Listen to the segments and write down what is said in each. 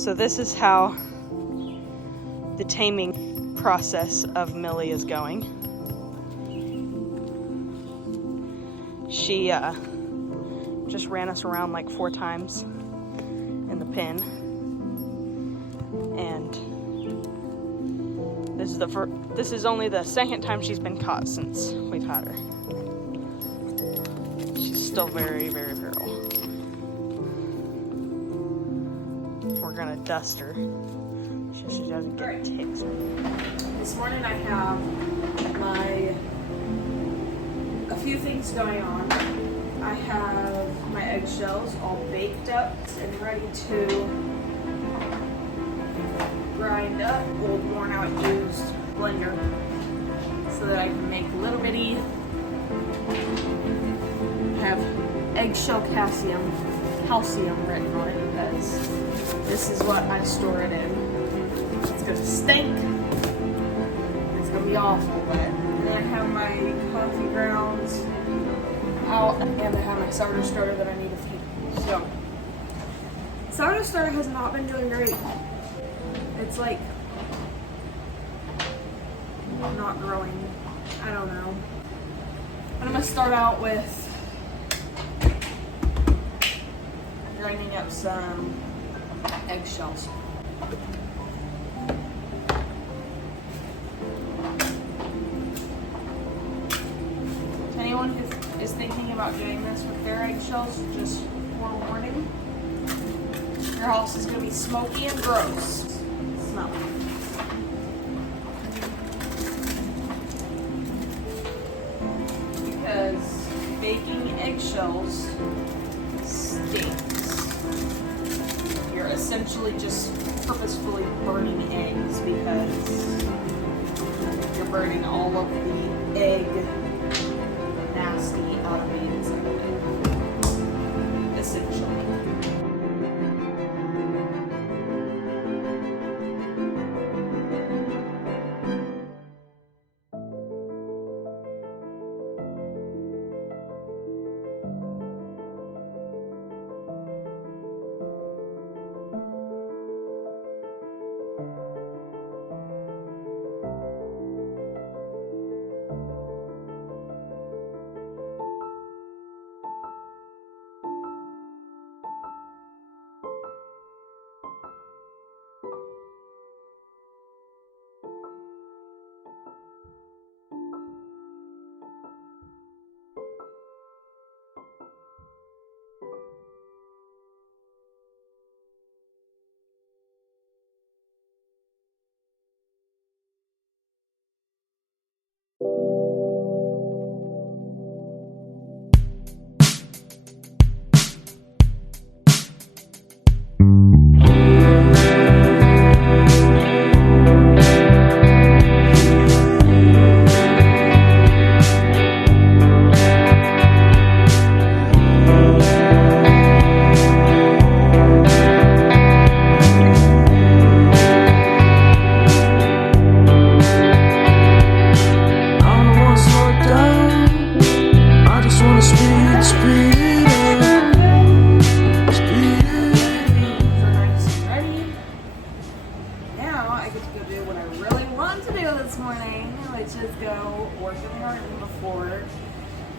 So this is how the taming process of Millie is going. She just ran us around like 4 times in the pen, and this is only the second time she's been caught since we've had her. She's still very, very feral. We're gonna dust her so she doesn't get ticks. This morning I have a few things going on. I have my eggshells all baked up and ready to grind up old worn out used blender so that I can make little bitty, have eggshell calcium written on it, because this is what I store it in. It's gonna stink. It's gonna be awful, but and then I have my coffee grounds out, and I have my sourdough starter that I need to feed. So, sourdough starter has not been doing great. It's like not growing. I don't know. But I'm gonna start out with grinding up some eggshells. To anyone who is thinking about doing this with their eggshells, just forewarning, your house is gonna be smoky and gross. Smell. Because baking eggshells stinks. You're essentially just purposefully burning eggs because you're burning all of the egg nasty out of the inside of it. Essentially.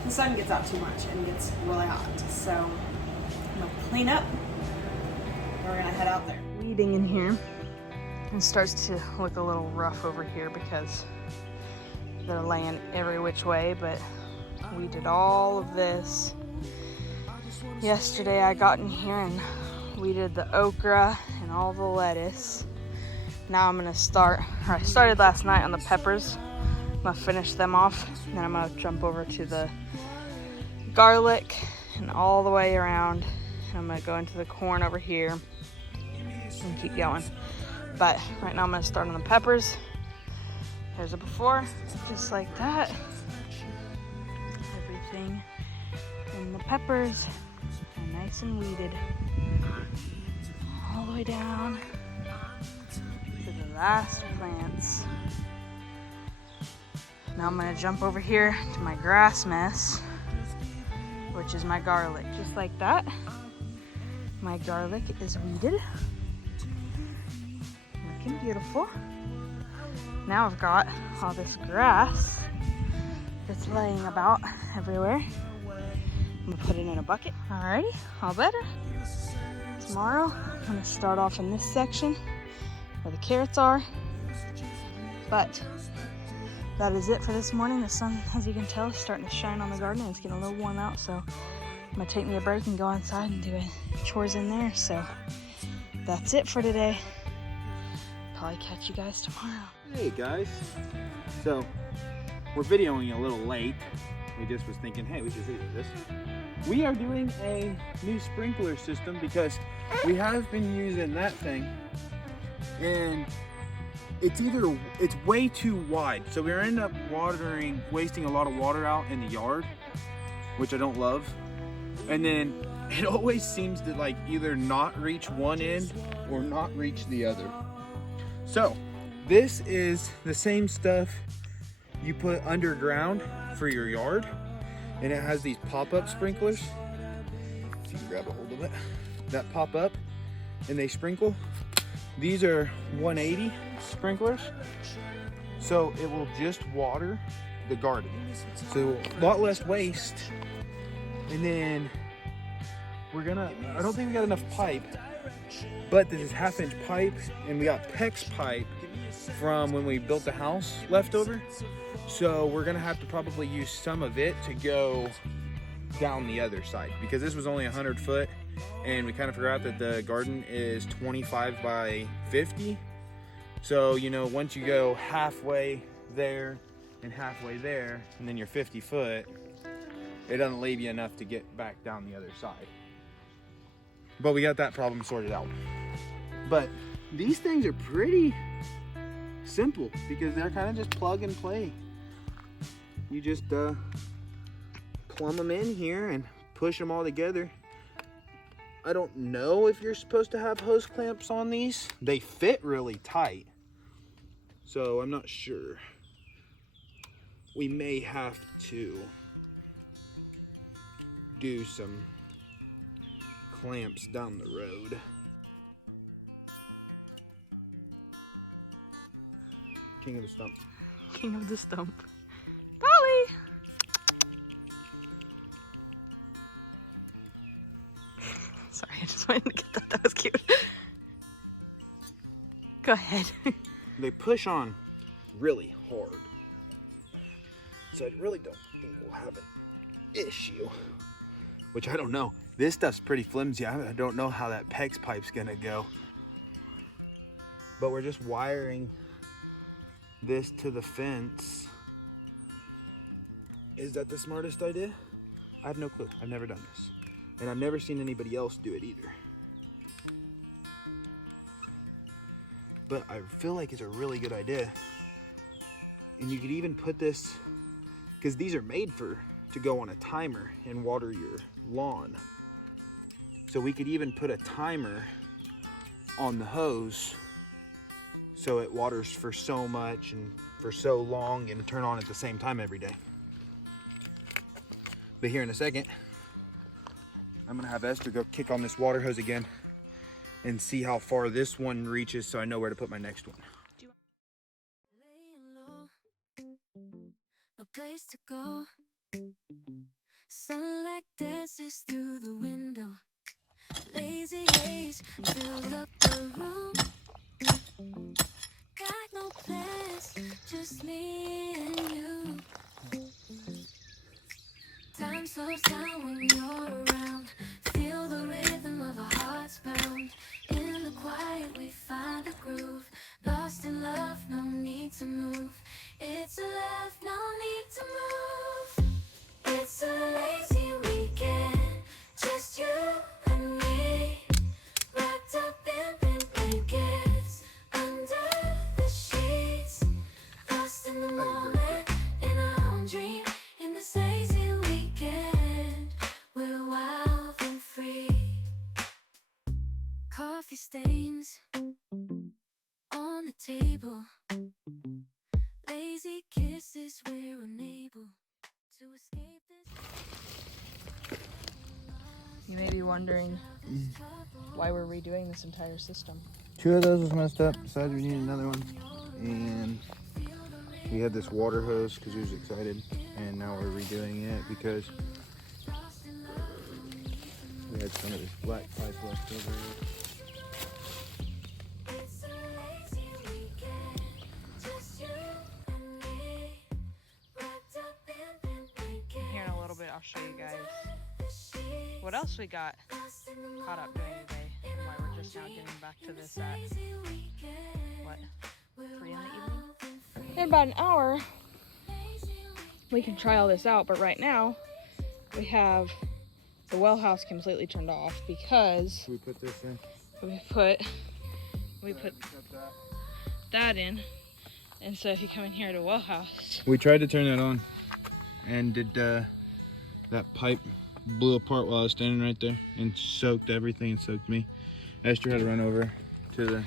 The sun gets out too much and gets really hot. So I'm gonna clean up and we're gonna head out there. Weeding in here. It starts to look a little rough over here because they're laying every which way, but we did all of this yesterday. I got in here and weeded the okra and all the lettuce. Now I'm gonna I started last night on the peppers. I'm gonna finish them off, and then I'm gonna jump over to the garlic and all the way around, and I'm gonna go into the corn over here and keep going. But right now I'm gonna start on the peppers. Here's a before, just like that. Everything in the peppers are nice and weeded all the way down to the last plants. Now I'm gonna jump over here to my grass mess, which is my garlic. Just like that, my garlic is weeded. looking beautiful. Now I've got all this grass that's laying about everywhere. I'm gonna put it in a bucket. Alrighty, all better. Tomorrow, I'm gonna start off in this section where the carrots are. But that is it for this morning. The sun, as you can tell, is starting to shine on the garden. It's getting a little warm out, so I'm gonna take me a break and go outside and do chores in there. So that's it for today. Probably catch you guys tomorrow. Hey guys, so we're videoing a little late. We just was thinking, hey, we should video this. We are doing a new sprinkler system because we have been using that thing and it's way too wide. So we end up wasting a lot of water out in the yard, which I don't love. And then it always seems to like either not reach one end or not reach the other. So this is the same stuff you put underground for your yard, and it has these pop-up sprinklers. If you can grab a hold of it, that pop up and they sprinkle. These are 180 sprinklers, so it will just water the garden. So a lot less waste. And then I don't think we got enough pipe, but this is 1/2-inch pipe, and we got PEX pipe from when we built the house left over. So we're gonna have to probably use some of it to go down the other side, because this was only 100 foot, and we kind of forgot that the garden is 25 by 50. So, you know, once you go halfway there and halfway there, and then you're 50 foot, it doesn't leave you enough to get back down the other side. But we got that problem sorted out. But these things are pretty simple because they're kind of just plug and play. You just plumb them in here and push them all together. I don't know if you're supposed to have hose clamps on these. They fit really tight, so I'm not sure. We may have to do some clamps down the road. King of the stump. King of the stump. Dolly! Sorry, I just wanted to get that. That was cute. Go ahead. They push on really hard, so I really don't think we'll have an issue. Which I don't know. This stuff's pretty flimsy. I don't know how that PEX pipe's gonna go. But we're just wiring this to the fence. Is that the smartest idea? I have no clue. I've never done this. And I've never seen anybody else do it either. But I feel like it's a really good idea. And you could even put this, because these are made to go on a timer and water your lawn. So we could even put a timer on the hose so it waters for so much and for so long and turn on at the same time every day. But here in a second, I'm gonna have Esther go kick on this water hose again and see how far this one reaches so I know where to put my next one. No place to go. Sunlight dances through the window. Lazy haze fills up the room. Got no plans, just me and you. Time slows down when you're around. Feel the rhythm of our hearts pound. In the quiet we find a groove. Lost in love, no need to move. It's a love, no need to move. It's a lazy weekend, just you and me. Wrapped up in pink blankets, under the sheets. Lost in the moment, in our own dream. In this lazy weekend, we're wild and free. Coffee stains on the table. Lazy kisses, we're unable to escape this. You may be wondering why we're redoing this entire system. 2 of those was messed up. Besides, we needed another one. And we had this water hose because we was excited. And now we're redoing it because we had some of this black pipe left over. It's a lazy weekend, just you and me, wrapped up in blankets. Here in a little bit, I'll show you guys what else we got caught up doing today and why we're just now getting back to this at, what, 3 in the evening? In about an hour, we can try all this out, but right now, we have the well house completely turned off because We put this in. we put that in, and so if you come in here at a well house, We tried to turn that on, and that pipe blew apart while I was standing right there and soaked everything and soaked me. Esther had to run over to the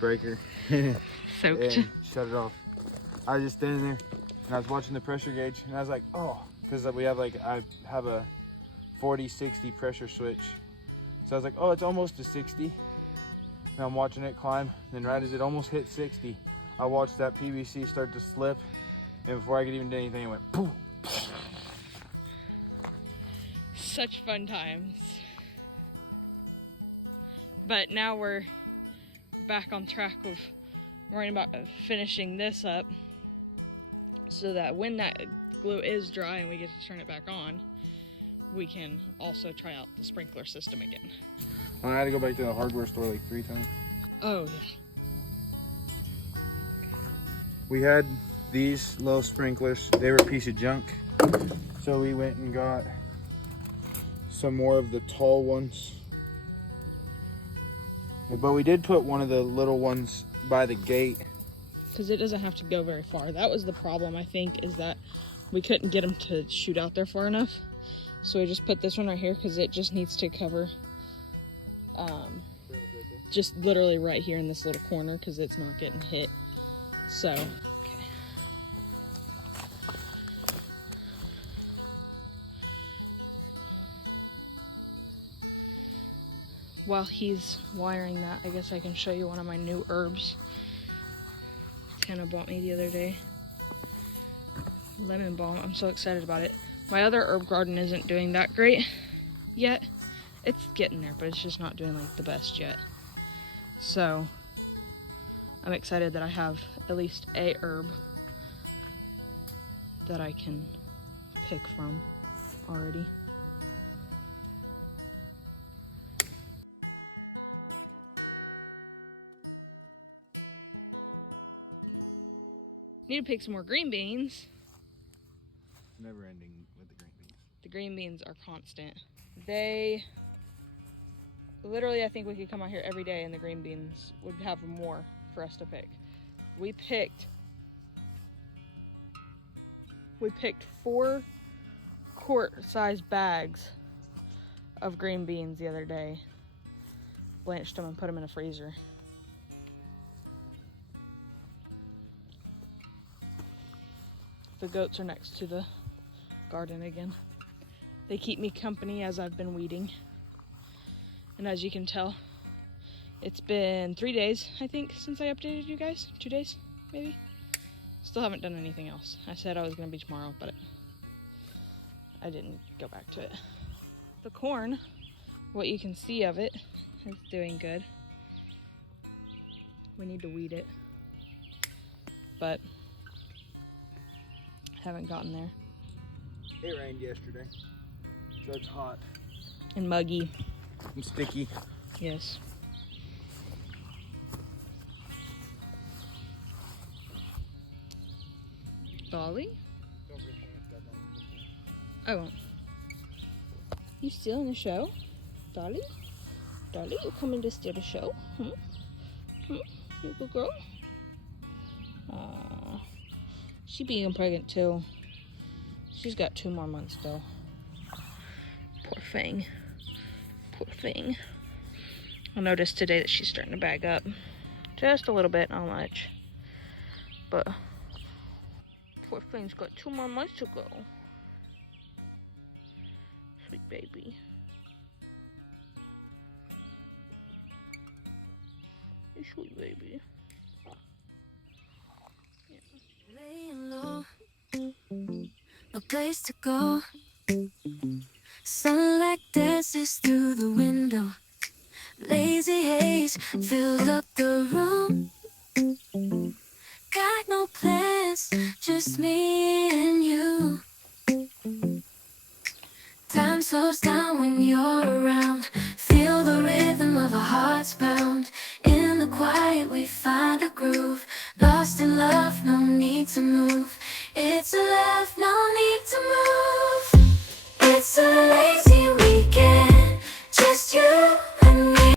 breaker soaked. and shut it off. I was just standing there and I was watching the pressure gauge and I was like, oh, because we have I have a 40-60 pressure switch. So I was like, oh, it's almost to 60. And I'm watching it climb. Then right as it almost hit 60, I watched that PVC start to slip. And before I could even do anything, it went poof. Such fun times. But now we're back on track of worrying about finishing this up so that when that glue is dry and we get to turn it back on, we can also try out the sprinkler system again. I had to go back to the hardware store like 3 times. Oh, yeah. We had these little sprinklers. They were a piece of junk. So we went and got some more of the tall ones. But we did put one of the little ones by the gate. Because it doesn't have to go very far. That was the problem, I think, is that we couldn't get them to shoot out there far enough. So we just put this one right here because it just needs to cover just literally right here in this little corner because it's not getting hit. So, okay. While he's wiring that, I guess I can show you one of my new herbs. Hannah bought me the other day. Lemon balm. I'm so excited about it. My other herb garden isn't doing that great yet. It's getting there, but it's just not doing like the best yet. So I'm excited that I have at least a herb that I can pick from already. Need to pick some more green beans. Never ending with the green beans. The green beans are constant. They literally, I think we could come out here every day and the green beans would have more for us to pick. We picked 4 quart-sized bags of green beans the other day. Blanched them and put them in a freezer. The goats are next to the garden again. They keep me company as I've been weeding. And as you can tell, it's been 3 days, I think, since I updated you guys. 2 days, maybe? Still haven't done anything else. I said I was gonna be tomorrow, but I didn't go back to it. The corn, what you can see of it, is doing good. We need to weed it, but haven't gotten there. It rained yesterday, so it's hot And muggy, and sticky. yes. Dolly? I won't. You still in the show? Dolly? Dolly, you coming to steal the show? You good girl? She being pregnant too. She's got 2 more months though. Poor thing. Poor thing. I noticed today that she's starting to bag up. Just a little bit, not much. But poor thing's got 2 more months to go. Sweet baby. My sweet baby. Laying low, no place to go. Sunlight dances through the window. Lazy haze fills up the room. Got no plans, just me and you. Time slows down when you're around. Feel the rhythm of our hearts pound. In the quiet we find a groove. Lost in love, no need to move. It's a love, no need to move. It's a love.